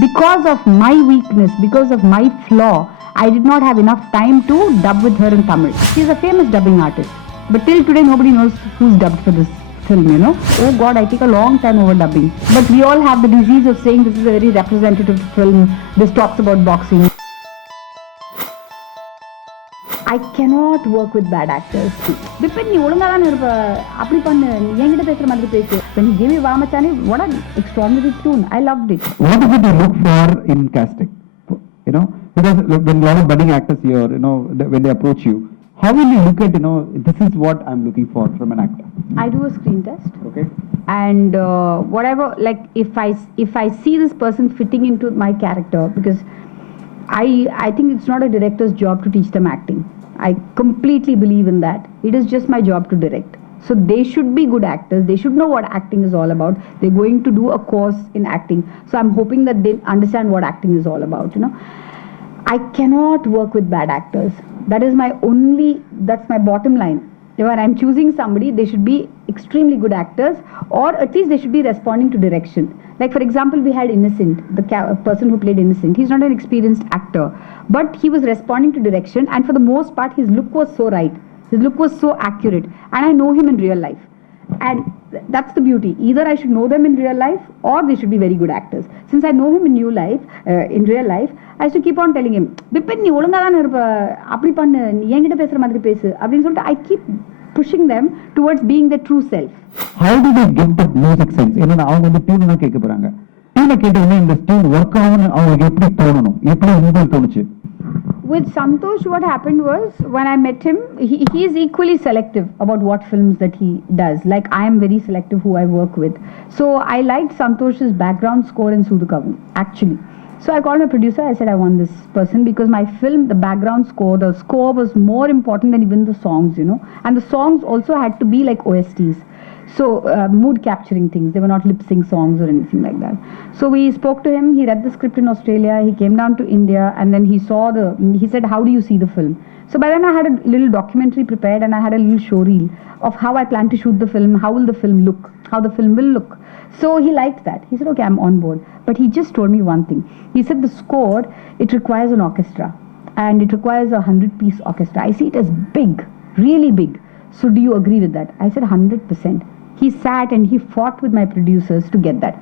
because of my weakness, because of my flaw, I did not have enough time to dub with her in Tamil. She's a famous dubbing artist, but till today nobody knows who's dubbed for this film, you know. Oh God, I take a long time over dubbing. But we all have the disease of saying this is a very representative film, this talks about boxing. I cannot work with bad actors. Bipin, நீ ஒழுங்கா தான இருப்ப, அப்படி பண்ணு, என்கிட்ட பேசுற மாதிரி பேசு. When he gave me Vamachani, what an extraordinary tune. I loved it. What is it you look for in casting? You know, because when a lot of budding actors here, you know, when they approach you, how will you look at, you know, this is what I'm looking for from an actor? I do a screen test. Okay. And whatever, like if I see this person fitting into my character, because I think it's not a director's job to teach them acting. I completely believe in that. It is just my job to direct. So they should be good actors. They should know what acting is all about. They're going to do a course in acting. So I'm hoping that they understand what acting is all about, you know. I cannot work with bad actors. That's my bottom line. When I'm choosing somebody, they should be extremely good actors, or at least they should be responding to direction. Like for example, we had Innocent, the person who played Innocent. He's not an experienced actor, but he was responding to direction, and for the most part, his look was so right. His look was so accurate, and I know him in real life. And that's the beauty. Either I should know them in real life, or they should be very good actors. Since I know him in real life, I used to keep on telling him, Bipin, நீ ஒழுங்கா தான இருப்ப, அப்படி பண்ணு, என்கிட்ட பேசுற மாதிரி பேசு, அப்படின்னு சொல்லிட்டு I keep pushing them towards being their true self. How do they get the music sense? ஏன்னா அவங்க வந்து டியூன் தான் கேட்க போறாங்க. டியூனை கேட்டவுடனே இந்த டியூன் ஒர்க் ஆகும்னு அவங்களுக்கு எப்படி தோணணும், எப்படி உங்களுக்கு தோணுச்சு? With Santhosh, what happened was, when I met him, he is equally selective about what films that he does. Like, I am very selective who I work with. So, I liked Santosh's background score in Sudha Kongara, actually. So, I called my producer, I said, I want this person, because my film, the background score, the score was more important than even the songs, you know. And the songs also had to be like OSTs. So, mood capturing things. They were not lip sync songs or anything like that. So, we spoke to him. He read the script in Australia. He came down to India, and then he said, how do you see the film? So, by then I had a little documentary prepared, and I had a little show reel of how I plan to shoot the film, how will the film look, how the film will look. So, he liked that. He said, okay, I'm on board. But he just told me one thing. He said, the score, it requires an orchestra, and it requires a 100-piece orchestra. I see it as big, really big. So, do you agree with that? I said, 100%. He sat and he fought with my producers to get that.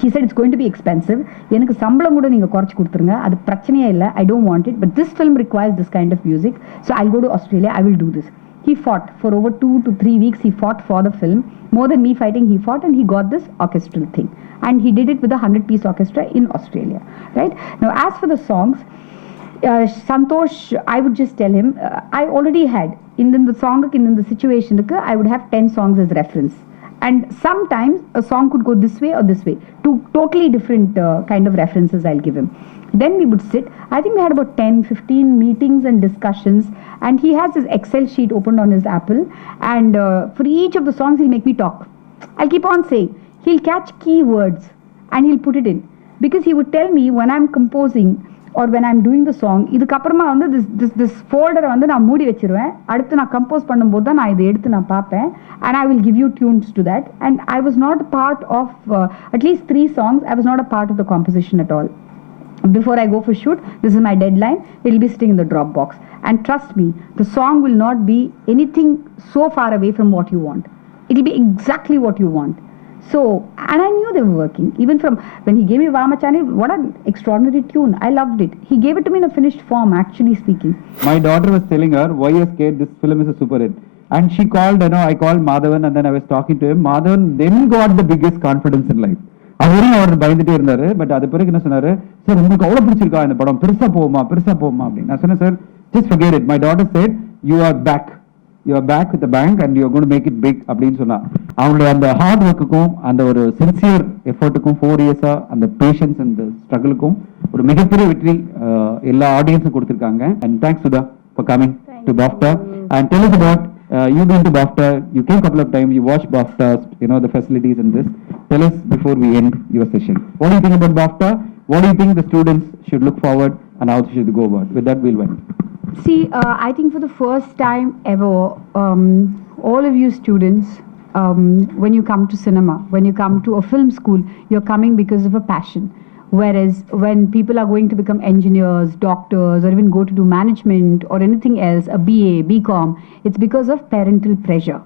He said, it's going to be expensive. எனக்கு சம்பளம் கூட நீங்க குறைச்சு கொடுத்துருங்க, அது பிரச்சனையே இல்லை, I don't want it, but this film requires this kind of music, so I'll go to Australia, I will do this. He fought for over 2 to 3 weeks. He fought for the film. More than me fighting, he fought, and he got this orchestral thing. And he did it with a 100-piece orchestra in Australia. Right? Now, as for the songs, Santhosh, I would just tell him, I already had, in the song, in the situation, I would have 10 songs as reference. And sometimes a song could go this way or this way. Two totally different kind of references I'll give him. Then we would sit. I think we had about 10, 15 meetings and discussions. And he has his Excel sheet opened on his Apple. And for each of the songs, he'll make me talk. I'll keep on saying. He'll catch keywords and he'll put it in. Because he would tell me when I'm composing or when I'm doing the song, இதுக்கப்புறமா வந்து this folder வந்து நான் மூடி வச்சிருவேன். அடுத்து நான் compose பண்ணும்போது தான் நான் இதை எடுத்து நான் பார்ப்பேன். And I will give you tunes to that. And I was not a part of, at least 3 songs, I was not a part of the composition at all. Before I go for shoot, this is my deadline, it will be sitting in the Dropbox. And trust me, the song will not be anything so far away from what you want. It will be exactly what you want. So, and I knew they were working. Even from when he gave me Vamachani, what an extraordinary tune. I loved it. He gave it to me in a finished form, actually speaking. My daughter was telling her, why you're scared, this film is a super hit. And she called, you know, I called Madhavan and then I was talking to him. Madhavan then got the biggest confidence in life. அவரும் அவர் பயந்துட்டே இருந்தாரு. But அது பிறகு என்ன சொன்னாரு, sir உங்களுக்கு அவ்வளவு பிடிச்சிருக்கா இந்த படம், பெருசா போகுமா அப்படின்னு. நான் சொன்னேன், sir just forget it. My daughter said, you are back with the bank and you are going to make it big அப்படின்னு சொன்னா. அவங்களோட அந்த ஹார்ட் ஒர்க்குக்கும் அந்த ஒரு சின்சியர் எஃபர்ட்டுக்கும் 4 இயர்ஸா அந்த பேஷன்ஸ் அந்த ஸ்ட்ரகிளுக்கும் ஒரு மிகப்பெரிய வெற்றி எல்லா ஆடியன்ஸும் கொடுத்திருக்காங்க. And thanks Sudha for coming to BOFTA and tell us about you've been to BOFTA, you came a couple of times, you watched BOFTA, you know the facilities and this. Tell us before we end your session, what do you think about BOFTA? What do you think the students should look forward and how they should go about? With that we'll end. See, I think for the first time ever, all of you students, when you come to cinema, when you come to a film school, you're coming because of a passion. Whereas when people are going to become engineers, doctors, or even go to do management or anything else, a BA, BCom, it's because of parental pressure.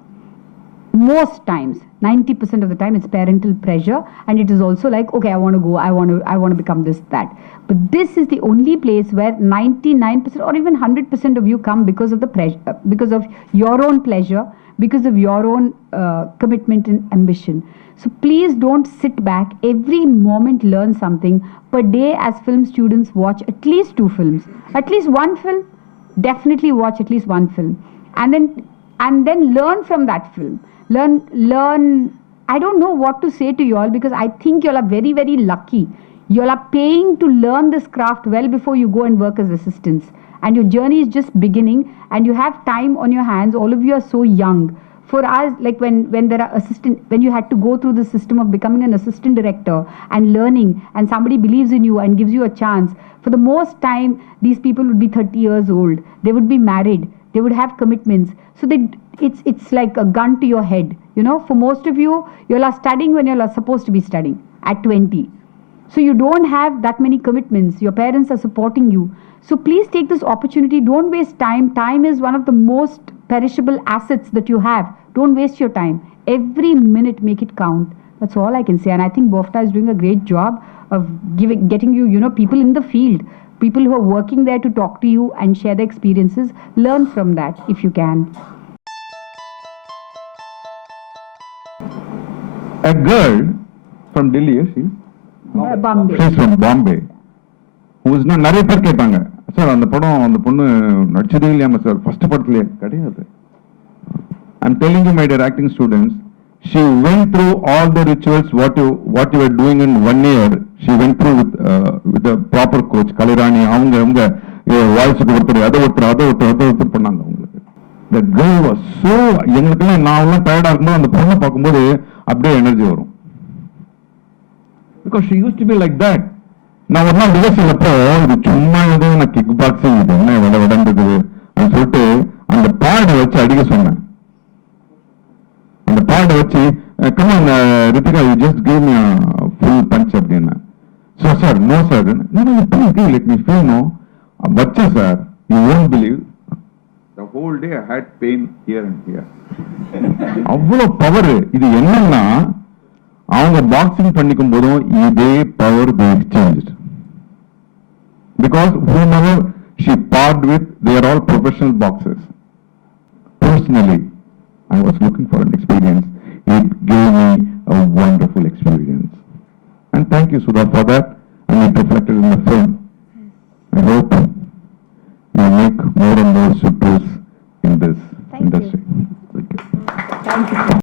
Most times, 90% of the time, it's parental pressure, and it is also like, okay, I want to go, I want to become this, that. But this is the only place where 99% or even 100% of you come because of the pressure, because of your own pleasure, because of your own commitment and ambition. So please don't sit back. Every moment learn something. Per day, as film students, watch at least 2 films, at least 1 film. Definitely watch at least 1 film, and then learn from that film. Learn. I don't know what to say to you all, because I think you all are very, very lucky. You all are paying to learn this craft well before you go and work as assistants. And your journey is just beginning, and you have time on your hands. All of you are so young. For us, like when there are when you had to go through the system of becoming an assistant director and learning, and somebody believes in you and gives you a chance, for the most time, these people would be 30 years old. They would be married. They would have commitments. So it's like a gun to your head. You know, for most of you, you all are studying when you all are supposed to be studying at 20. So you don't have that many commitments. Your parents are supporting you. So please take this opportunity. Don't waste time. Time is one of the most perishable assets that you have. Don't waste your time. Every minute, make it count. That's all I can say. And I think BOFTA is doing a great job of getting you, people in the field, people who are working there to talk to you and share their experiences. Learn from that if you can. A girl from Delhi, she's Bombay. She's from Bombay. Who's not நிறைய பேர் கேட்டாங்க sir அந்த பொண்ணு நடிச்சதே இல்லையாம sir first படத்துலயே கிடையாது. I'm telling you, my dear acting students, she went through all the rituals what you were doing in 1 year. She went through with a proper coach. Kalirani அவங்க voice கொடுத்துரு அதை ஒருத்தர் பண்ணாங்க அவங்களுக்கு. That girl was so, எங்களுக்கெல்லாம் நான் டயர்டா இருக்கும்போது அந்த பொண்ணை பார்க்கும்போது அப்படியே எனர்ஜி வரும். Because she used to be like that. நான் ஒரு நாள் ரிஹர்சல் இது சும்மா ஏதோ நான் கிக் பாக்ஸிங் இது என்ன விடன்றது அப்படின்னு சொல்லிட்டு அந்த பேடை வச்சு அடிக்க சொன்னேன். அந்த பேடை வச்சு come on Ritika, you just give me a full punch அப்படின்னா. So sir, no sir. No, please give, let me feel, no. வச்சேன் sir, you won't believe. The whole day I had pain here and here. அவ்வளோ power. இது என்னன்னா அவங்க boxing பண்ணிக்கும் போதும் இதே power they exchanged. Because whomever she parred with, they are all professional boxers. Personally, I was looking for an experience. It gave me a wonderful experience. And thank you, Sudha, for that. And it reflected in the film. I hope you make more and more Suttrus in this industry. Thank you. Thank you.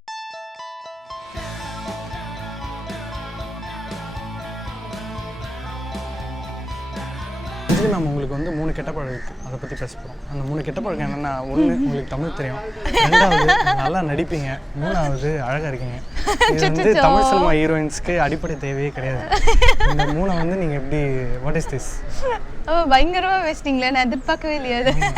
நம்ம உங்களுக்கு 3 கெட்ட பழக்கம் இருக்குது, அதை பற்றி பேச போகிறோம். அந்த 3 கெட்ட பழக்கம் என்னென்னா, 1 உங்களுக்கு தமிழ் தெரியும், 2வது நல்லா நடிப்பீங்க, 3வது அழகாக இருக்கீங்க. இது தமிழ் சினிமா ஹீரோயின்ஸ்க்கு அடிப்படை தேவையே கிடையாது. இந்த 3 நீங்கள் எப்படி, வாட் இஸ் திஸ்? பயங்கரமாக பேசிட்டீங்களே, நான் எதிர்பார்க்கவே இல்லையா?